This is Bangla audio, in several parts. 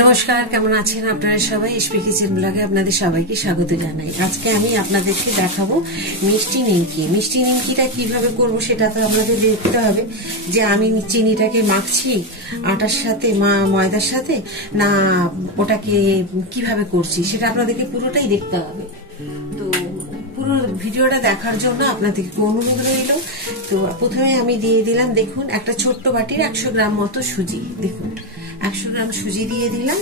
নমস্কার, কেমন আছেন আপনারা সবাই? এসপি কিচেন ব্লগে আপনাদের সবাইকে স্বাগত জানাই। আজকে আমি আপনাদেরকে দেখাবো মিষ্টি নিমকি। মিষ্টি নিমকিটা কিভাবে করব সেটা তো আপনাদের দেখতে হবে, যে আমি চিনিটাকে মাখছি আটার সাথে ময়দার সাথে, না ওটাকে কিভাবে করছি সেটা আপনাদেরকে পুরোটাই দেখতে হবে। তো পুরো ভিডিওটা দেখার জন্য আপনাদেরকে অনুরোধ রইল। তো প্রথমে আমি দিয়ে দিলাম, দেখুন, একটা ছোট্ট বাটির 100 গ্রাম মতো সুজি। দেখুন, 100 গ্রাম সুজি দিয়ে দিলাম।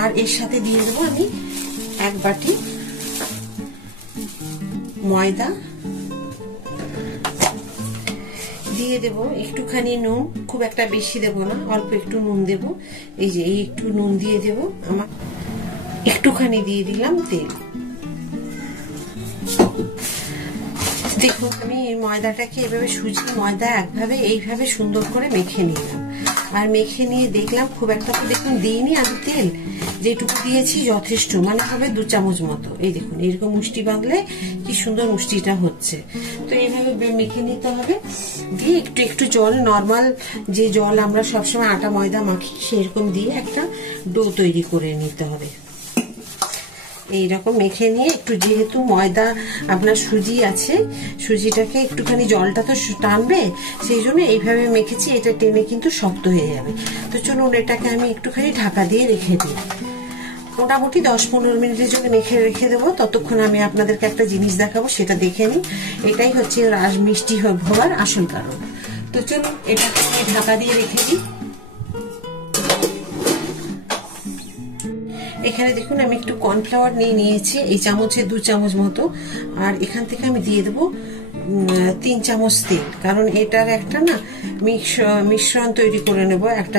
আর এর সাথে দিয়ে দেবো আমি 1 বাটি ময়দা, দিয়ে দেব একটুখানি নুন, খুব একটা বেশি দেব না, অল্প একটু নুন দেব। এই যে এই একটু নুন দিয়ে দেব। আমার একটুখানি দিয়ে দিলাম তেল। দেখুন, আমি ময়দাটাকে এভাবে সুজি ময়দা একভাবে এইভাবে সুন্দর করে মেখে নিলাম। আর মেখে নিয়ে দেখলাম খুব একটা তো দেখুন দিইনি আমি তেল, যেটুকু দিয়েছি যথেষ্ট, মানে হবে 2 চামচ মতো। এই দেখুন, এরকম মুষ্টি বাঁধলে কি সুন্দর মুষ্টিটা হচ্ছে। তো এইভাবে মেখে নিতে হবে। দিয়ে একটু একটু জল, নর্মাল যে জল আমরা সবসময় আটা ময়দা মাখি সেরকম দিয়ে একটা ডো তৈরি করে নিতে হবে। এইরকম মেখে নিয়ে একটু, যেহেতু ময়দা আপনার সুজি আছে, সুজিটাকে একটুখানি জলটা তো টানবে, সেই জন্য এইভাবে মেখেছি। এটা টেনে কিন্তু শক্ত হয়ে যাবে। তো চলুন এটাকে আমি একটুখানি ঢাকা দিয়ে রেখে দিই। মোটামুটি 10-15 মিনিটের জন্য মেখে রেখে দেবো। ততক্ষণ আমি আপনাদেরকে একটা জিনিস দেখাবো, সেটা দেখে নিই। এটাই হচ্ছে মিষ্টি হওয়ার আসল কারণ। তো চলুন এটাকে আমি ঢাকা দিয়ে রেখে দিই। এখানে দেখুন আমি একটু কর্নফ্লাওয়ার নিয়েছি, এই চামচে 2 চামচ মতো। আর এখান থেকে আমি দিয়ে দেবো 3 চামচ তেল, কারণ এটার একটা না মিশ্রণ তৈরি করে নেব, একটা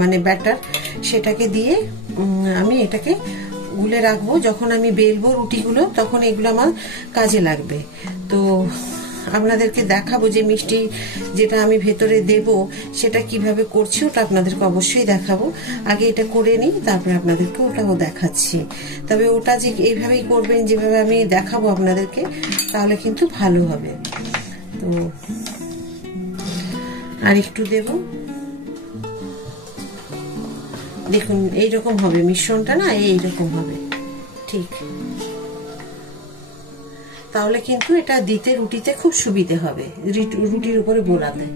মানে ব্যাটার। সেটাকে দিয়ে আমি এটাকে গুলে রাখবো। যখন আমি বেলবো রুটিগুলো, তখন এগুলো আমার কাজে লাগবে। তো আপনাদেরকে দেখাবো যে মিষ্টি যেটা আমি ভেতরে দেব সেটা কিভাবে করছি, ওটা আপনাদেরকে অবশ্যই দেখাবো। আগে এটা করে নিই, তারপরে আপনাদেরকে ওটাও দেখাচ্ছি। তবে ওটা যে এইভাবেই করবেন যেভাবে আমি দেখাবো আপনাদেরকে, তাহলে কিন্তু ভালো হবে। তো আর একটু দেব। দেখুন এইরকম হবে মিশ্রণটা, না এইরকম হবে ঠিক। তাহলে কিন্তু এটা দিতে রুটিতে খুব সুবিধে হবে, রুটির উপরে বোলাতে।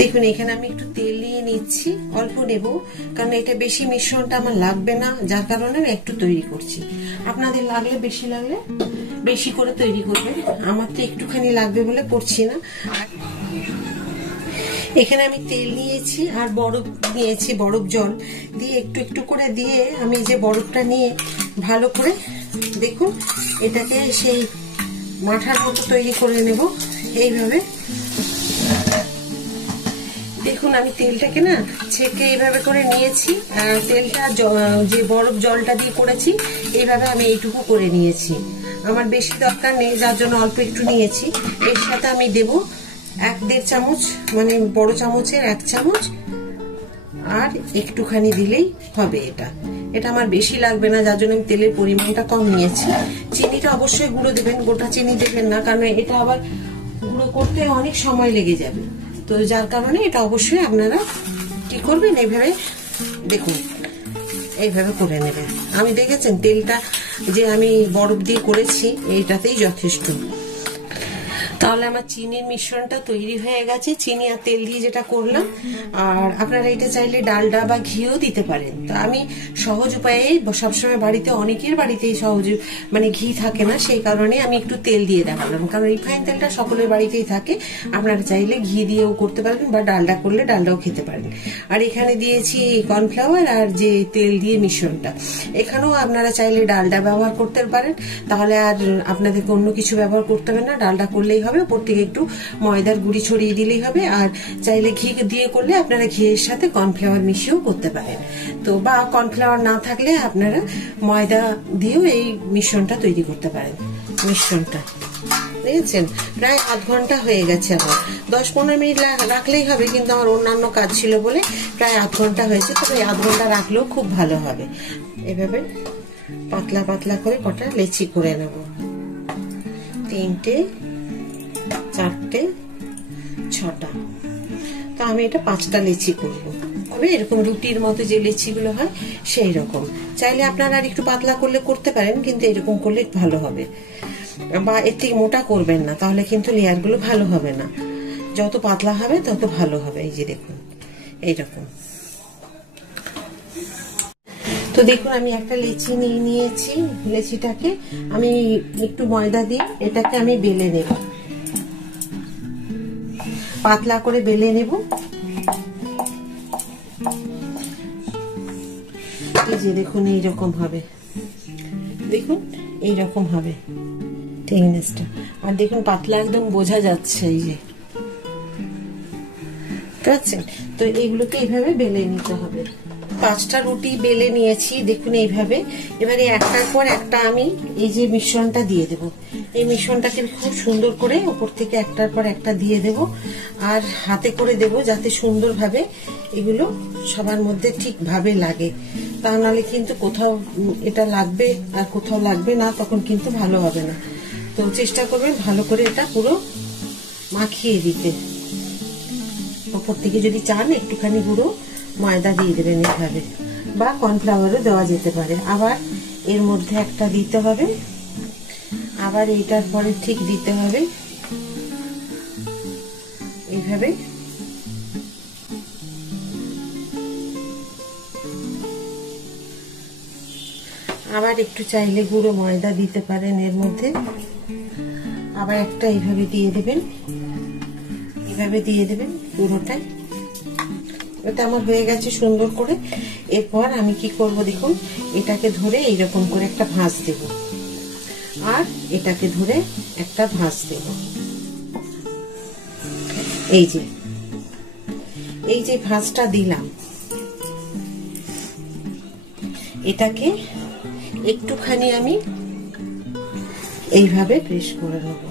দেখুন এখানে আমি একটু তেল নিয়ে নিচ্ছি, অল্প নেব, কারণ এটা বেশি মিশ্রণটা আমার লাগবে না, যার কারণে আমি একটু তৈরি করছি। আপনাদের লাগলে বেশি করে তৈরি করবেন। আমার তো একটুখানি লাগবে বলে করছি না। এখানে আমি তেল নিয়েছি আর বরফ নিয়েছি, বরফ জল দিয়ে একটু একটু করে দিয়ে আমি যে বরফটা নিয়ে ভালো করে, দেখুন এটাকে সেই মাঠার মতো তৈরি করে নেব এইভাবে। দেখুন আমি তেলটাকে না ছেঁকে এইভাবে করে নিয়েছি। আর তেলটা যে বরফ জলটা দিয়ে করেছি, এইভাবে আমি এইটুকু করে নিয়েছি। আমার বেশি দরকার নেই, যার জন্য অল্প একটু নিয়েছি। এর সাথে আমি দেব 1-1.5 চামচ, মানে বড় চামচের 1 চামচ, আর একটুখানি দিলেই হবে। এটা আমার বেশি লাগবে না, যার জন্য আমি তেলের পরিমাণটা কম নিয়েছি। চিনিটা অবশ্যই গুঁড়ো দেবেন, গোটা চিনি দেবেন না, কারণ এটা আবার গুঁড়ো করতে অনেক সময় লেগে যাবে। তো যার কারণে এটা অবশ্যই আপনারা কি করবেন, এইভাবে দেখুন এইভাবে করে নেবেন। আমি দেখেছেন তেলটা যে আমি বরফ দিয়ে করেছি, এইটাতেই যথেষ্ট। তাহলে আমার চিনির মিশ্রণটা তৈরি হয়ে গেছে, চিনি আর তেল দিয়ে যেটা করলাম। আর আপনারা এটা চাইলে ডালডা বা ঘিও দিতে পারেন। তো আমি সহজ উপায়ে, সবসময় বাড়িতে অনেকের বাড়িতেই সহজ মানে ঘি থাকে না, সেই কারণে আমি একটু তেল দিয়ে দেখালাম, কারণ রিফাইন তেলটা সকলের বাড়িতেই থাকে। আপনারা চাইলে ঘি দিয়েও করতে পারেন, বা ডালডা করলে ডালডাও খেতে পারেন। আর এখানে দিয়েছি কর্নফ্লাওয়ার আর যে তেল দিয়ে মিশ্রণটা। এখানেও আপনারা চাইলে ডালডা ব্যবহার করতে পারেন, তাহলে আর আপনাদেরকে অন্য কিছু ব্যবহার করতে হবে না, ডালডা করলেই হবে। উপর থেকে একটু ময়দার গুঁড়ি ছড়িয়ে দিলেই হবে। আর চাইলে ঘি দিয়ে করলে আপনারা ঘিয়ের সাথে কর্নফ্লাওয়ার মিশিয়েও করতে পারেন। তো বা কর্নফ্লাওয়ার না থাকলে আপনারা ময়দা দিয়েও এই মিশ্রণটা তৈরি করতে পারেন। মিশ্রণটা দেখেছেন প্রায় আধ ঘন্টা হয়ে গেছে। আমার 10-15 মিনিট রাখলেই হবে, কিন্তু আমার অন্যান্য কাজ ছিল বলে প্রায় আধ ঘন্টা হয়েছে। তবে আধ ঘন্টা রাখলেও খুব ভালো হবে। এভাবে পাতলা পাতলা করে কটা লেচি করে নেব। 3টে, 4টে, 6টা। তো আমি এটা 5টা লেচি করবো। হবে এরকম রুটির মতো যে লেচিগুলো হয় সেই রকম। চাইলে আপনারা আর একটু পাতলা করলে করতে পারেন, কিন্তু এরকম করলে ভালো হবে। বা এর থেকে মোটা করবেন না, তাহলে কিন্তু লেয়ারগুলো ভালো হবে না। যত পাতলা হবে তত ভালো হবে। এই যে দেখুন এইরকম। তো দেখুন আমি একটা লেচি নিয়ে নিয়েছি। লেচিটাকে আমি একটু ময়দা দিয়ে এটাকে আমি বেলে নেব, পাতলা করে বেলে নেব। এই যে দেখুন এইরকম হবে, দেখুন এইরকম হবে থিকনেসটা। আর দেখুন পাতলা একদম বোঝা যাচ্ছে। এই যে বুঝছেন? তো এইগুলোকে এইভাবে বেলে নিতে হবে। 5টা রুটি বেলে নিয়েছি দেখুন এইভাবে। এবারে একটার পর একটা আমি এই যে মিশ্রণটা দিয়ে দেব। এই মিশ্রণটাকে খুব সুন্দর করে উপর থেকে একটার পর একটা দিয়ে দেব, আর হাতে করে দেব যাতে সুন্দরভাবে এগুলো সবার মধ্যে ঠিকভাবে লাগে। তা নাহলে কিন্তু কোথাও এটা লাগবে আর কোথাও লাগবে না, তখন কিন্তু ভালো হবে না। তো চেষ্টা করবেন ভালো করে এটা পুরো মাখিয়ে দিতে। উপর থেকে যদি চান একটুখানি গুঁড়ো ময়দা দিয়ে দেবেন এইভাবে, বা কর্নফ্লাওয়ারও দেওয়া যেতে পারে। আবার এর মধ্যে একটা দিতে হবে, আবার এইটার পরে ঠিক দিতে হবে এইভাবে। আবার একটু চাইলে গুঁড়ো ময়দা দিতে পারেন এর মধ্যে। আবার একটা এইভাবে দিয়ে দেবেন, এইভাবে দিয়ে দেবেন পুরোটাই। এটা আমার হয়ে গেছে সুন্দর করে। এরপর আমি কি করব দেখুন, এটাকে ধরে এইরকম করে একটা ভাঁজ দেব, আর এটাকে ধরে একটা ভাঁজ দেব। এই যে ভাঁজটা দিলাম, এটাকে একটুখানি আমি এইভাবে প্রেস করে নেব,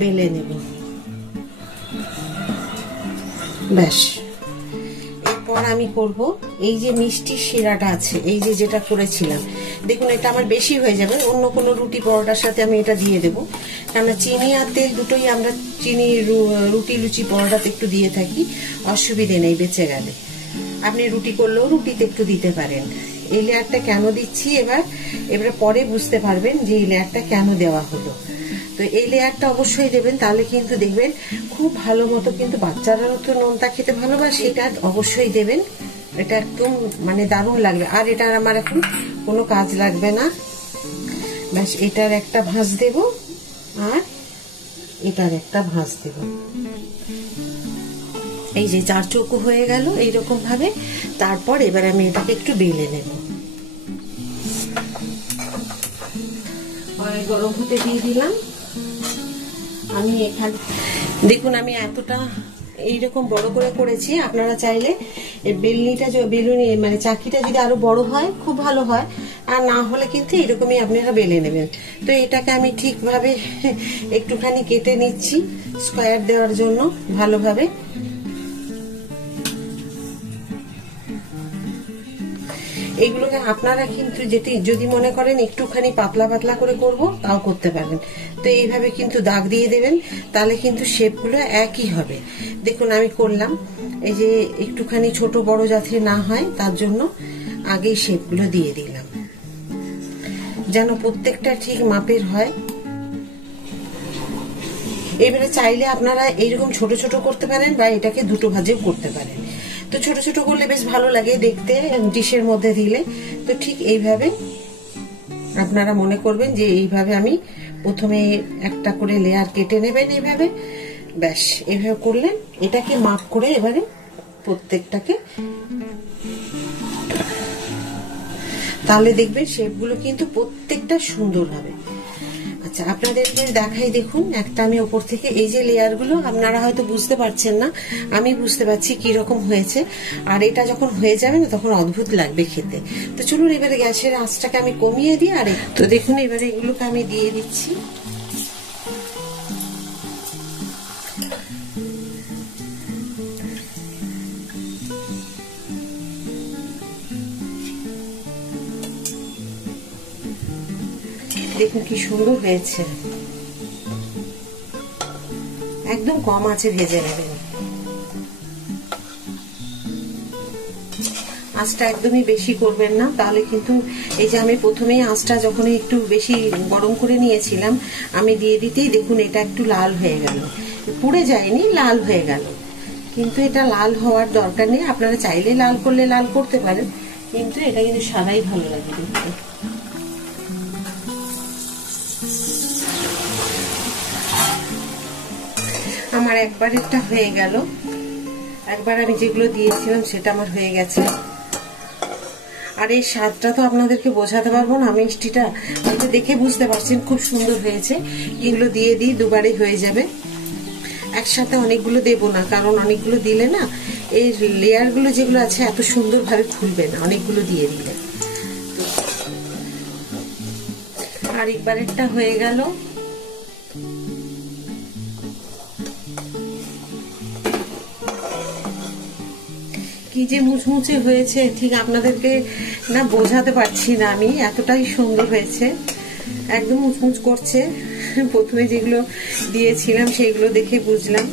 বেলে নেব, ব্যাস। এরপর আমি করব এই যে মিষ্টি শিরাটা আছে, এই যে যেটা করেছিলাম, দেখুন এটা আমার বেশি হয়ে যাবে। অন্য কোনো রুটি পরোটার সাথে আমি এটা দিয়ে দেবো, কেননা চিনি আর তেল দুটোই আমরা চিনি রুটি লুচি পরোটাতে একটু দিয়ে থাকি, অসুবিধে নেই বেঁচে গেলে। আপনি রুটি করলেও রুটিতে একটু দিতে পারেন। এই লেয়ারটা কেন দিচ্ছি এবারে পরে বুঝতে পারবেন যে এই লেয়ারটা কেন দেওয়া হলো। তো এই লেয়ারটা অবশ্যই দেবেন, তাহলে কিন্তু দেখবেন খুব ভালো মতো, কিন্তু বাচ্চারাও তো নোনতা খেতে ভালোবাসে, এটা অবশ্যই দেবেন। এটা একদম মানে দারুণ লাগবে। আর এটার আমার এখন কোনো কাজ লাগবে না, ব্যাস এটার একটা ভাঁজ দেব আর এটার একটা ভাঁজ দেব। এই যে 4 চৌকো হয়ে গেল এইরকম ভাবে। তারপর এবার আমি এটাকে একটু বেলে নেব। গরম হতে দিয়ে দিলাম। আমি এখানে দেখুন আমি এতটা এইরকম বড় করে করেছি। আপনারা চাইলে বেলনিটা বেলুনি মানে চাকিটা যদি আরো বড় হয় খুব ভালো হয়, আর না হলে কিন্তু এরকমই আপনারা বেলে নেবেন। তো এটাকে আমি ঠিকভাবে একটুখানি কেটে নিচ্ছি স্কোয়ার দেওয়ার জন্য ভালোভাবে। এইগুলোকে আপনারা কিন্তু যদি মনে করেন একটুখানি পাতলা পাতলা করে করব, তাও করতে পারেন। তো এইভাবে কিন্তু দাগ দিয়ে দেবেন, তাহলে কিন্তু শেপগুলো একই হবে। দেখুন আমি করলাম, এই যে একটুখানি ছোট বড় যাতে না হয় তার জন্য আগেই শেপগুলো দিয়ে দিলাম, যেন প্রত্যেকটা ঠিক মাপের হয়। এবারে চাইলে আপনারা এইরকম ছোট ছোট করতে পারেন, বা এটাকে দুটো ভাজেও করতে পারেন। তো ছোট ছোট করলে বেশ ভালো লাগে দেখতে ডিশের মধ্যে দিলে। তো ঠিক এইভাবে আপনারা মনে করবেন যে এইভাবে আমি প্রথমে একটা করে লেয়ার কেটে নেবেন এইভাবে, ব্যাস এইভাবে করলেন। এটাকে মাপ করে এবারে প্রত্যেকটাকে, তাহলে দেখবেন শেপগুলো কিন্তু প্রত্যেকটা সুন্দর হবে। আচ্ছা আপনাদেরকে দেখাই, দেখুন একটা আমি ওপর থেকে এই যে লেয়ারগুলো আপনারা হয়তো বুঝতে পারছেন না, আমি বুঝতে পারছি কি রকম হয়েছে। আর এটা যখন হয়ে যাবে না তখন অদ্ভুত লাগবে খেতে। তো চলুন এবারে গ্যাসের আঁচটাকে আমি কমিয়ে দিই। আর তো দেখুন এবারে এগুলোকে আমি দিয়ে দিচ্ছি। দেখুন কি সুন্দর হয়েছে, একদম কম আঁচে ভেজে নেবেন। আঁচটা একদমই বেশি করবেন না, তাহলে কিন্তু এই যে আমি প্রথমেই আঁচটা যখন একটু বেশি গরম করে নিয়েছিলাম, আমি দিয়ে দিতেই দেখুন এটা একটু লাল হয়ে গেল, পুড়ে যায়নি, লাল হয়ে গেল। কিন্তু এটা লাল হওয়ার দরকার নেই, আপনারা চাইলে লাল করলে লাল করতে পারেন, কিন্তু এটা কিন্তু সাদাই ভালো লাগে দেখতে। আমার একবারেরটা হয়ে গেল, একবার আমি যেগুলো দিয়েছিলাম সেটা আমার হয়ে গেছে। আর এই স্বাদটা তো আপনাদেরকে বোঝাতে পারবো না, মিষ্টিটা হয়তো দেখে বুঝতে পারছেন খুব সুন্দর হয়েছে। এগুলো দিয়ে দিই, দুবারে হয়ে যাবে। একসাথে অনেকগুলো দেবো না, কারণ অনেকগুলো দিলে না এই লেয়ারগুলো যেগুলো আছে এত সুন্দরভাবে খুলবে না অনেকগুলো দিয়ে দিলে। আর একবারেরটা হয়ে গেল। কি যে মুচমুচে হয়েছে ঠিক আপনাদেরকে না বোঝাতে পারছি না, আমি এতটাই সুন্দর হয়েছে, একদম মুচমুচ করছে। প্রথমে যেগুলো দিয়েছিলাম সেইগুলো দেখে বুঝলাম।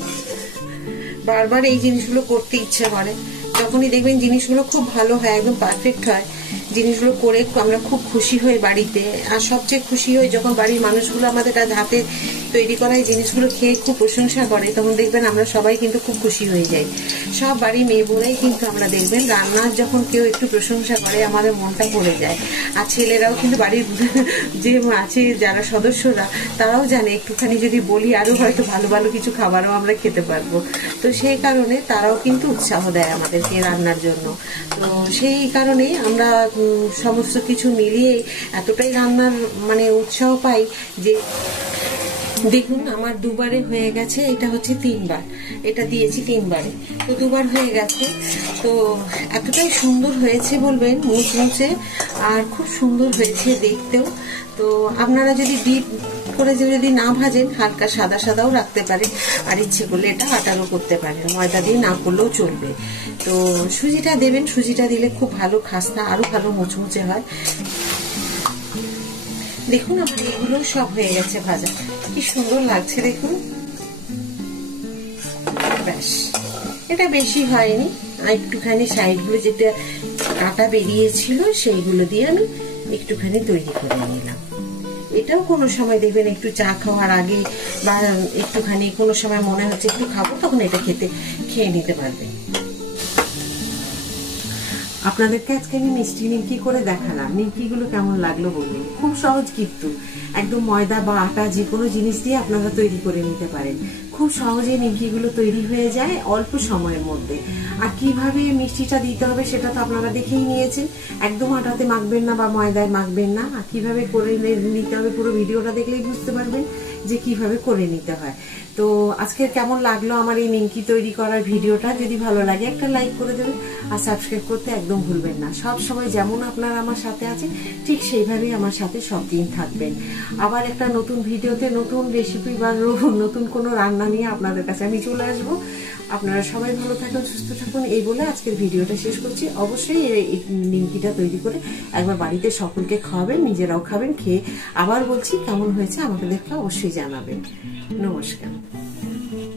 বারবার এই জিনিসগুলো করতে ইচ্ছে করে, যখনই দেখবেন জিনিসগুলো খুব ভালো হয়, একদম পারফেক্ট হয়, জিনিসগুলো করে আমরা খুব খুশি হই বাড়িতে। আর সবচেয়ে খুশি হই যখন বাড়ির মানুষগুলো আমাদের হাতে তৈরি করা এই জিনিসগুলো খেয়ে খুব প্রশংসা করে, তখন দেখবেন আমরা সবাই কিন্তু খুব খুশি হয়ে যাই। সব বাড়ির মেয়ে বোনেই কিন্তু আমরা দেখবেন রান্নার যখন কেউ একটু প্রশংসা করে আমাদের মনটা ভরে যায়। আর ছেলেরাও কিন্তু বাড়ির যে আছে যারা সদস্যরা তারাও জানে একটুখানি যদি বলি আরো হয়তো ভালো ভালো কিছু খাবারও আমরা খেতে পারবো। তো সেই কারণে তারাও কিন্তু উৎসাহ দেয় আমাদেরকে রান্নার জন্য। তো সেই কারণেই আমরা সমস্ত কিছু মিলিয়ে এতটাই রান্নার মানে উৎসাহ পাই যে দেখুন আমার দুবারে হয়ে গেছে, এটা হচ্ছে তিনবার, এটা দিয়েছি তিনবারে, তো দুবার হয়ে গেছে। তো এতটাই সুন্দর হয়েছে বলবেন, মুচমুচে আর খুব সুন্দর হয়েছে দেখতেও। তো আপনারা যদি ডিপ করে যদি না ভাজেন হালকা সাদা সাদাও রাখতে পারেন, আর ইচ্ছে করলে এটা আটারও করতে পারেন, ময়দা দিয়ে না করলেও চলবে। তো সুজিটা দেবেন, সুজিটা দিলে খুব ভালো খাস্তা আরো ভালো মুচমুচে হয়। দেখুন আমার এগুলো সব হয়ে গেছে ভাজা, কি সুন্দর লাগছে দেখুন। ব্যাস, এটা বেশি হয়নি, একটুখানি সাইডগুলো যেটা কাটা বেরিয়েছিল সেইগুলো দিয়ে আমি একটুখানি তৈরি করে নিলাম। এটাও কোনো সময় দেখবেন একটু চা খাওয়ার আগে বা একটুখানি কোনো সময় মনে হচ্ছে একটু খাবো, তখন এটা খেয়ে নিতে পারবেন। আপনাদেরকে আজকে আমি মিষ্টি নিমকি করে দেখালাম, নিমকিগুলো কেমন লাগলো বলুন। খুব সহজ কিন্তু, একদম ময়দা বা আটা যে কোনো জিনিস দিয়ে আপনারা তৈরি করে নিতে পারেন, খুব সহজে নিমকিগুলো তৈরি হয়ে যায় অল্প সময়ের মধ্যে। আর কিভাবে মিষ্টিটা দিতে হবে সেটা তো আপনারা দেখেই নিয়েছেন, একদম আটাতে মাখবেন না বা ময়দায় মাখবেন না, আর কিভাবে করে নিতে হবে পুরো ভিডিওটা দেখলেই বুঝতে পারবেন যে কিভাবে করে নিতে হয়। তো আজকের কেমন লাগলো আমার এই নিমকি তৈরি করার ভিডিওটা, যদি ভালো লাগে একটা লাইক করে দেবেন, আর সাবস্ক্রাইব করতে একদম ভুলবেন না। সব সময় যেমন আপনারা আমার সাথে আছেন ঠিক সেইভাবেই আমার সাথে সব দিন থাকবেন। আবার একটা নতুন ভিডিওতে নতুন রেসিপি বা নতুন কোনো রান্না নিয়ে আপনাদের কাছে আমি চলে আসবো। আপনারা সবাই ভালো থাকুন, সুস্থ থাকুন, এই বলে আজকের ভিডিওটা শেষ করছি। অবশ্যই এই নিমকিটা তৈরি করে একবার বাড়িতে সকলকে খাওয়াবেন, নিজেরাও খাবেন, খেয়ে আবার বলছি কেমন হয়েছে আমাদেরকে অবশ্যই জানাবেন। নমস্কার।